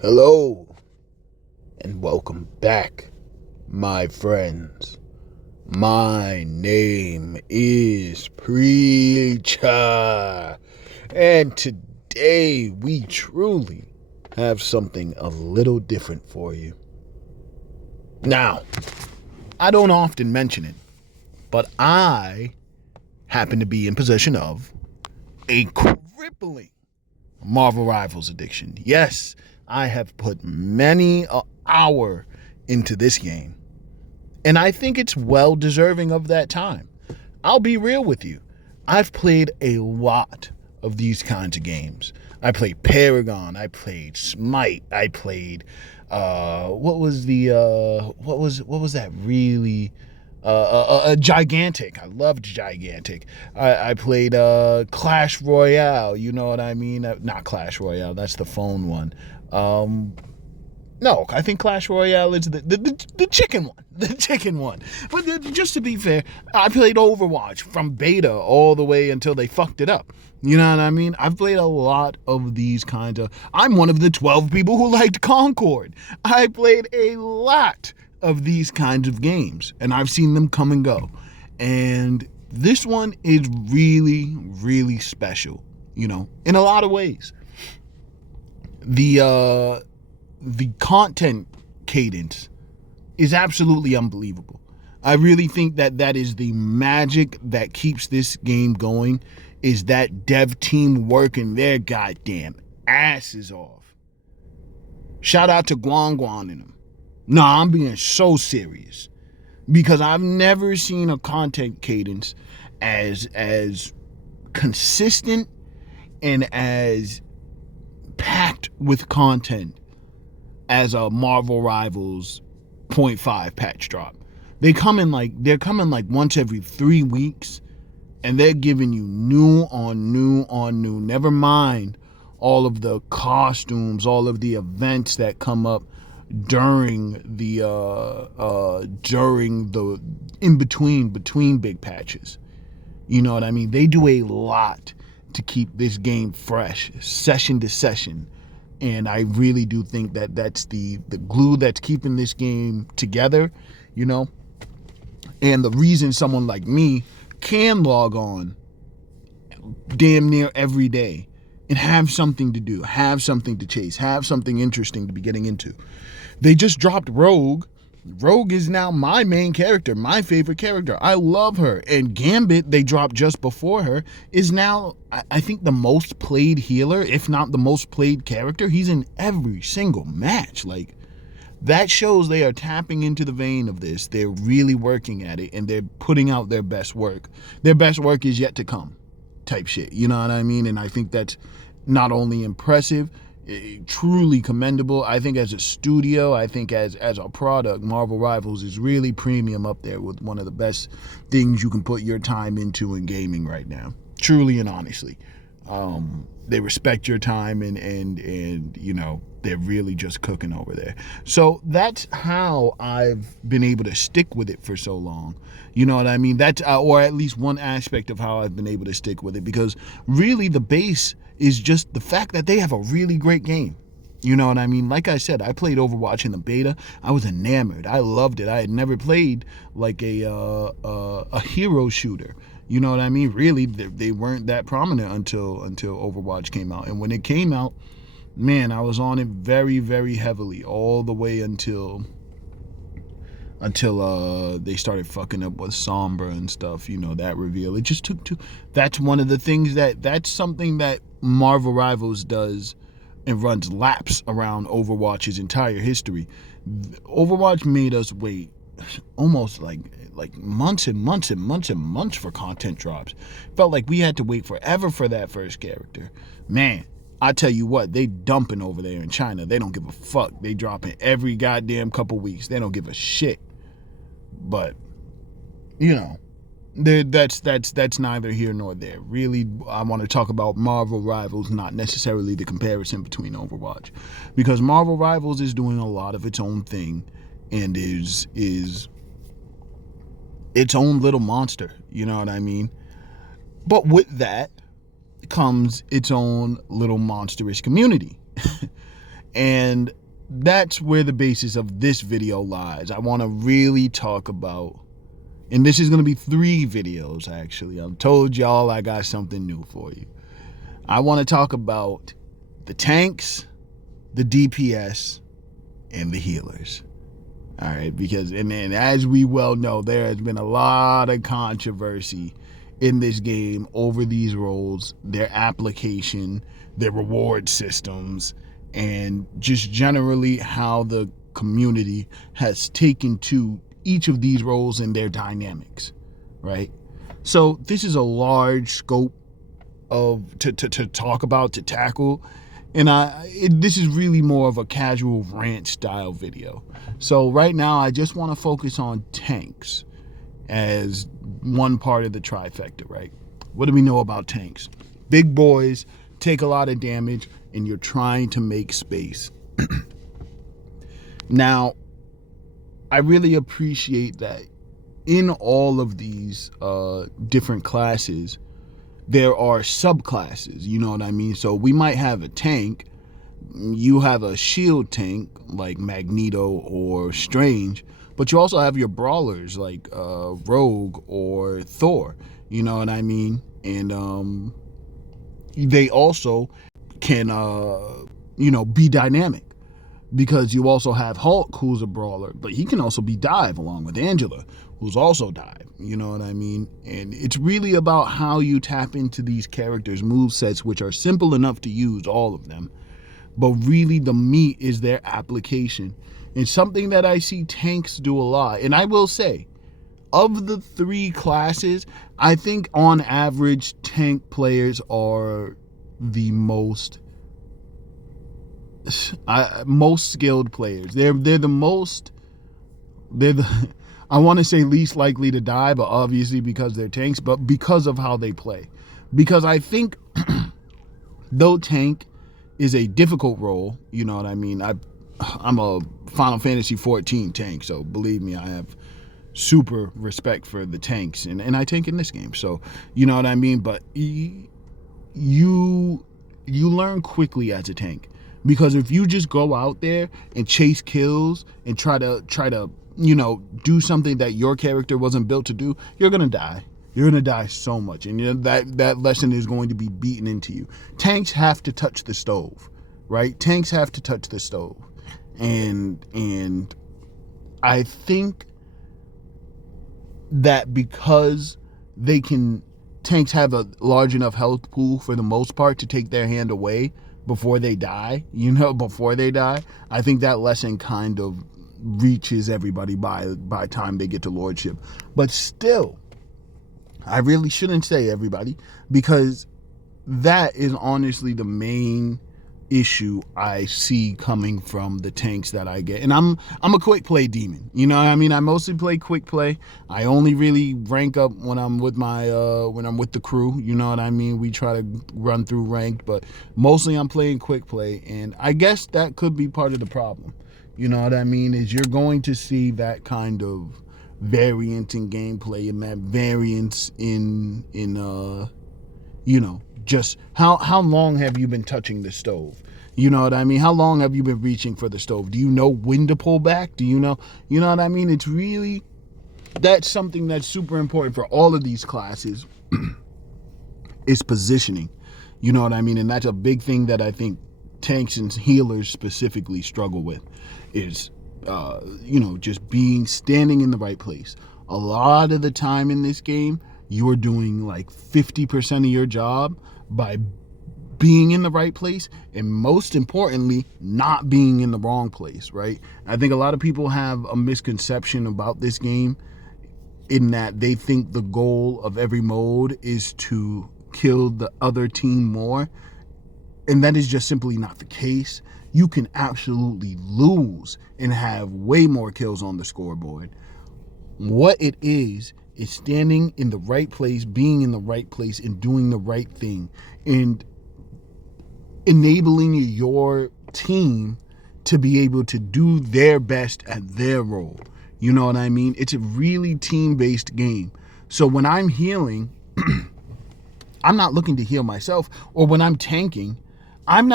Hello and welcome back, my friends. My name is Preacher, and today we truly have something a little different for you. Now, I don't often mention it, but I happen to be in possession of a crippling Marvel Rivals addiction. Yes, I have put many an hour into this game, and I think it's well deserving of that time. I'll be real with you. I've played a lot of these kinds of games. I played Paragon, I played Smite, I played what was that really Gigantic. I loved Gigantic. I played Clash Royale. You know what I mean? Not Clash Royale. That's the phone one. No, I think Clash Royale is the chicken one. The chicken one. But just to be fair, I played Overwatch from beta all the way until they fucked it up. You know what I mean? I've played a lot of these kinds of... I'm one of the 12 people who liked Concord. I played a lot of these kinds of games, and I've seen them come and go. And this one is really, really special, in a lot of ways. The content cadence is absolutely unbelievable. I really think that is the magic that keeps this game going, is that dev team working their goddamn asses off. Shout out to Guan and them. No, I'm being so serious, because I've never seen a content cadence as consistent and as packed with content as a Marvel Rivals 0.5 patch drop. They're coming like once every 3 weeks, and they're giving you new on new on new. Never mind all of the costumes, all of the events that come up during the in between big patches. You know what I mean? They do a lot to keep this game fresh, session to session. And I really do think that that's the glue that's keeping this game together, And the reason someone like me can log on damn near every day and have something to do, have something to chase, have something interesting to be getting into. They just dropped Rogue. Rogue is now my main character, my favorite character. I love her. And Gambit, they dropped just before her, is now, I think, the most played healer, if not the most played character. He's in every single match. Like, that shows they are tapping into the vein of this. They're really working at it, and they're putting out their best work. Their best work is yet to come, type shit. You know what I mean? And I think that's not only impressive, truly commendable. I think as a studio, I think as a product, Marvel Rivals is really premium up there with one of the best things you can put your time into in gaming right now. Truly and honestly. They respect your time, and they're really just cooking over there. So that's how I've been able to stick with it for so long. You know what I mean? That's or at least one aspect of how I've been able to stick with it, because really the base is just the fact that they have a really great game. You know what I mean? Like I said, I played Overwatch in the beta. I was enamored. I loved it. I had never played like a hero shooter. You know what I mean? Really, they weren't that prominent until Overwatch came out. And when it came out, man, I was on it very, very heavily all the way until they started fucking up with Sombra and stuff, that reveal. It just took that's one of the things that's something that Marvel Rivals does and runs laps around Overwatch's entire history. Overwatch made us wait almost like months and months and months and months for content drops. Felt like we had to wait forever for that first character. Man, I tell you what, they dumping over there in China. They don't give a fuck. They dropping every goddamn couple weeks. They don't give a shit. But that's neither here nor there. Really, I want to talk about Marvel Rivals, not necessarily the comparison between Overwatch, because Marvel Rivals is doing a lot of its own thing and is its own little monster. You know what I mean? But with that comes its own little monsterish community. And that's where the basis of this video lies. I want to really talk about, and this is going to be 3 videos actually. I've told y'all I got something new for you. I want to talk about the tanks, the DPS, and the healers. All right, because and as we well know, there has been a lot of controversy in this game over these roles, their application, their reward systems, and just generally how the community has taken to each of these roles and their dynamics, right? So this is a large scope of to talk about, to tackle, and this is really more of a casual rant style video. So right now I just want to focus on tanks as one part of the trifecta, right? What do we know about tanks? Big boys, take a lot of damage, and you're trying to make space. Now, I really appreciate that in all of these different classes, there are subclasses, you know what I mean? So we might have a tank, you have a shield tank like Magneto or Strange, but you also have your brawlers like Rogue or Thor, you know what I mean? And they also can, be dynamic, because you also have Hulk, who's a brawler, but he can also be dive, along with Angela, who's also dive, you know what I mean? And it's really about how you tap into these characters' movesets, which are simple enough to use, all of them, but really the meat is their application. It's something that I see tanks do a lot. And I will say, of the 3 classes, I think on average tank players are the most skilled players. They're the I want to say least likely to die, but obviously because they're tanks, but because of how they play. Because I think though tank is a difficult role, you know what I mean? I'm a Final Fantasy 14 tank, so believe me, I have super respect for the tanks, and I tank in this game, so you know what I mean? But you learn quickly as a tank, because if you just go out there and chase kills and try to do something that your character wasn't built to do, you're gonna die. You're gonna die so much, and that lesson is going to be beaten into you. Tanks have to touch the stove, right? Tanks have to touch the stove, and I think that because tanks have a large enough health pool for the most part to take their hand away before they die, I think that lesson kind of reaches everybody by time they get to lordship. But still, I really shouldn't say everybody, because that is honestly the main issue I see coming from the tanks that I get. And I'm a quick play demon, you know what I mean? I mostly play quick play. I only really rank up when I'm with the crew, you know what I mean? We try to run through ranked, but mostly I'm playing quick play, and I guess that could be part of the problem, you know what I mean? Is you're going to see that kind of variance in gameplay, and that variance in just how long have you been touching the stove? You know what I mean? How long have you been reaching for the stove? Do you know when to pull back? Do you know what I mean? It's really, that's something that's super important for all of these classes is positioning. You know what I mean? And that's a big thing that I think tanks and healers specifically struggle with, is just standing in the right place. A lot of the time in this game, you're doing like 50% of your job by being in the right place, and most importantly, not being in the wrong place, right? I think a lot of people have a misconception about this game, in that they think the goal of every mode is to kill the other team more, and that is just simply not the case. You can absolutely lose and have way more kills on the scoreboard. What it is standing in the right place, being in the right place, and doing the right thing, and enabling your team to be able to do their best at their role. You know what I mean? It's a really team-based game. So when I'm healing, I'm not looking to heal myself, or when I'm tanking, I'm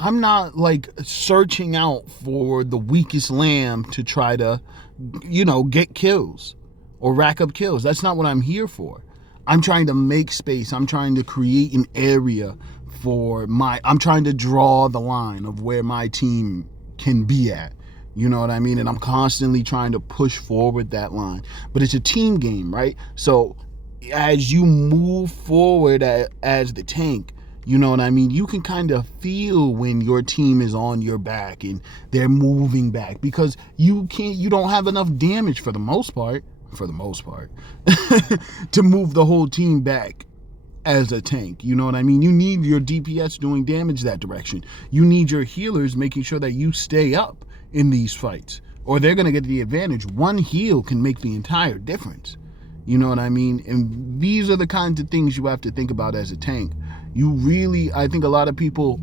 I'm not like searching out for the weakest lamb to try to, get kills or rack up kills. That's not what I'm here for. I'm trying to make space. I'm trying to create an area I'm trying to draw the line of where my team can be at. You know what I mean? And I'm constantly trying to push forward that line. But it's a team game, right? So as you move forward as the tank, you know what I mean? You can kind of feel when your team is on your back and they're moving back, because you don't have enough damage for the most part, to move the whole team back as a tank. You know what I mean? You need your DPS doing damage that direction. You need your healers making sure that you stay up in these fights, or they're going to get the advantage. One heal can make the entire difference. You know what I mean? And these are the kinds of things you have to think about as a tank. I think a lot of people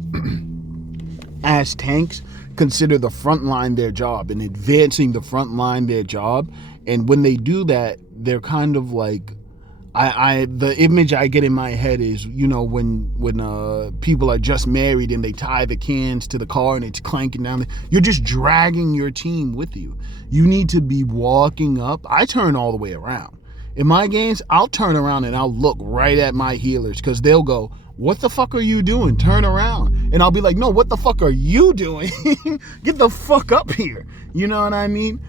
as tanks consider the front line their job and advancing the front line their job. And when they do that, they're kind of like, the image I get in my head is, when people are just married and they tie the cans to the car and it's clanking down, you're just dragging your team with you. You need to be walking up. I turn all the way around. In my games, I'll turn around and I'll look right at my healers, because they'll go, "What the fuck are you doing? Turn around." And I'll be like, "No, what the fuck are you doing? Get the fuck up here." You know what I mean?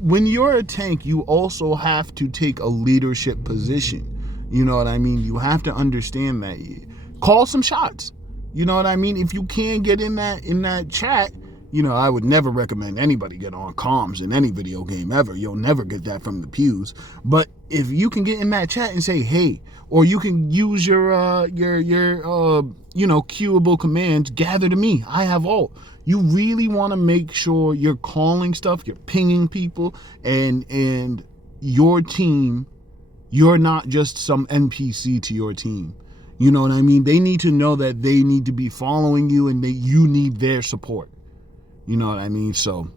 When you're a tank, you also have to take a leadership position. You know what I mean? You have to understand that. Call some shots. You know what I mean? If you can get in that chat, I would never recommend anybody get on comms in any video game ever. You'll never get that from the pews. But if you can get in that chat and say, "Hey," or you can use your queuable commands, "Gather to me, I have ult." You really want to make sure you're calling stuff, you're pinging people, and your team, you're not just some NPC to your team. You know what I mean? They need to know that they need to be following you and that you need their support. You know what I mean? So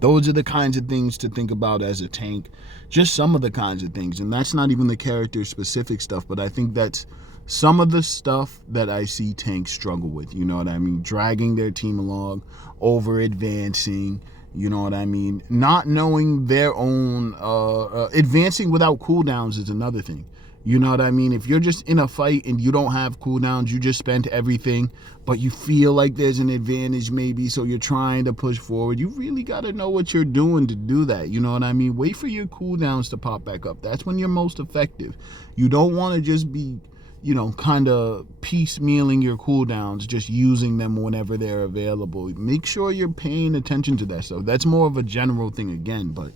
those are the kinds of things to think about as a tank. Just some of the kinds of things. And that's not even the character specific stuff, but I think that's some of the stuff that I see tanks struggle with. You know what I mean? Dragging their team along, over advancing, you know what I mean? Not knowing their own, advancing without cooldowns is another thing. You know what I mean? If you're just in a fight and you don't have cooldowns, you just spent everything, but you feel like there's an advantage maybe, so you're trying to push forward. You really got to know what you're doing to do that. You know what I mean? Wait for your cooldowns to pop back up. That's when you're most effective. You don't want to just be, kind of piecemealing your cooldowns, just using them whenever they're available. Make sure you're paying attention to that stuff. That's more of a general thing again, but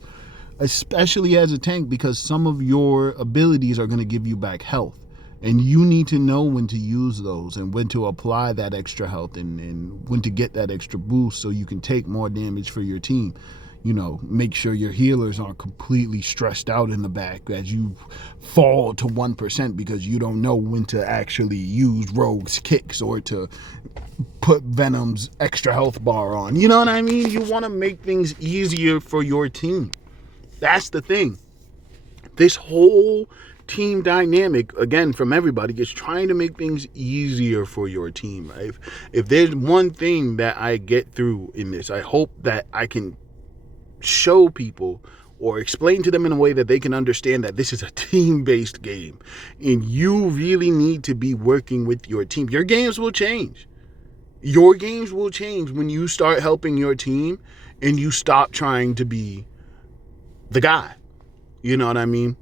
especially as a tank, because some of your abilities are going to give you back health, and you need to know when to use those and when to apply that extra health and when to get that extra boost so you can take more damage for your team. Make sure your healers aren't completely stressed out in the back as you fall to 1% because you don't know when to actually use Rogue's kicks or to put Venom's extra health bar on. You know what I mean? You want to make things easier for your team. That's the thing. This whole team dynamic, again, from everybody, is trying to make things easier for your team. Right? If there's one thing that I get through in this, I hope that I can show people or explain to them in a way that they can understand that this is a team-based game. And you really need to be working with your team. Your games will change. Your games will change when you start helping your team and you stop trying to be the guy. You know what I mean?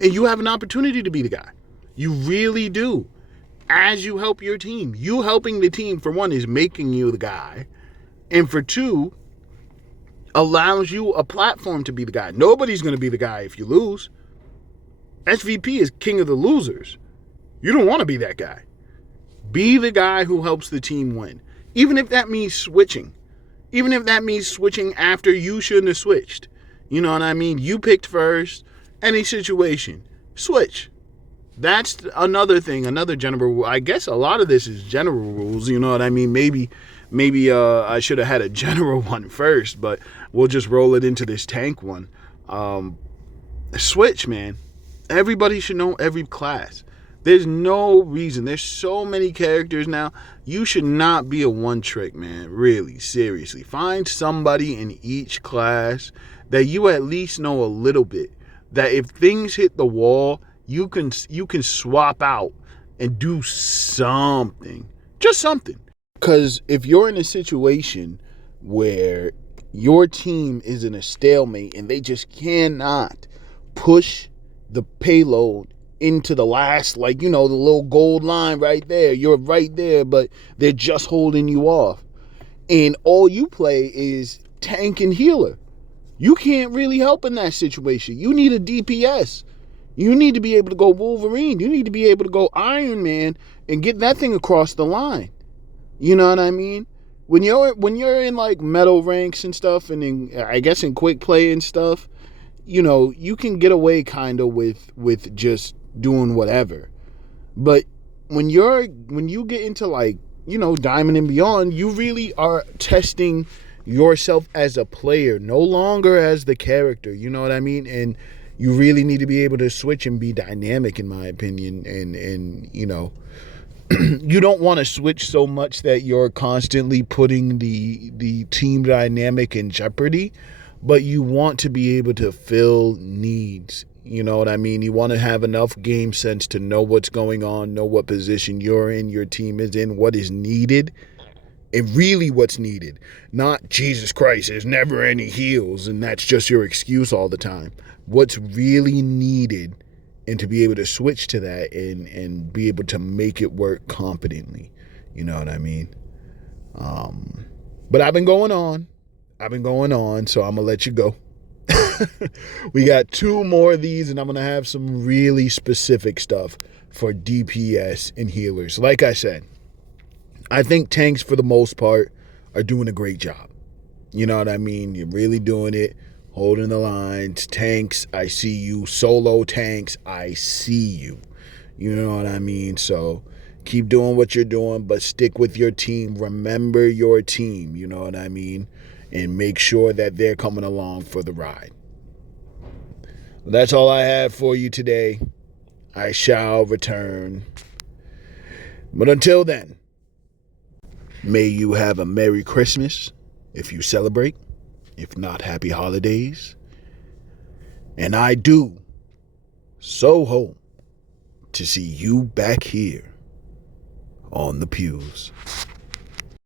And you have an opportunity to be the guy. You really do. As you help your team. You helping the team, for one, is making you the guy. And for two, allows you a platform to be the guy. Nobody's going to be the guy if you lose. SVP is king of the losers. You don't want to be that guy. Be the guy who helps the team win. Even if that means switching. Even if that means switching after you shouldn't have switched. You know what I mean? You picked first. Any situation. Switch. That's another thing. Another general rule. I guess a lot of this is general rules. You know what I mean? Maybe I should have had a general one first, but we'll just roll it into this tank one. Switch, man. Everybody should know every class. There's no reason. There's so many characters now. You should not be a one trick, man. Really, seriously. Find somebody in each class that you at least know a little bit. That if things hit the wall, you can swap out and do something. Just something. Because if you're in a situation where your team is in a stalemate and they just cannot push the payload into the last, like, the little gold line right there. You're right there, but they're just holding you off. And all you play is tank and healer. You can't really help in that situation. You need a DPS. You need to be able to go Wolverine. You need to be able to go Iron Man and get that thing across the line. You know what I mean? When you're in like metal ranks and stuff, and I guess in quick play and stuff, you can get away kind of with just doing whatever. But when you get into like, Diamond and Beyond, you really are testing yourself as a player, no longer as the character. You know what I mean? And you really need to be able to switch and be dynamic, in my opinion. And you don't want to switch so much that you're constantly putting the team dynamic in jeopardy, but you want to be able to fill needs. You know what I mean? You want to have enough game sense to know what's going on, know what position you're in, your team is in, what is needed, and really what's needed. Not, Jesus Christ, there's never any heals, and that's just your excuse all the time. What's really needed, and to be able to switch to that and be able to make it work competently. You know what I mean? But I've been going on, so I'm going to let you go. We got 2 more of these, and I'm going to have some really specific stuff for DPS and healers. Like I said, I think tanks, for the most part, are doing a great job. You know what I mean? You're really doing it, holding the lines. Tanks, I see you. Solo tanks, I see you. You know what I mean? So keep doing what you're doing, but stick with your team. Remember your team, you know what I mean? And make sure that they're coming along for the ride. That's all I have for you today. I shall return. But until then, may you have a Merry Christmas if you celebrate. If not, Happy Holidays. And I do so hope to see you back here on the pews.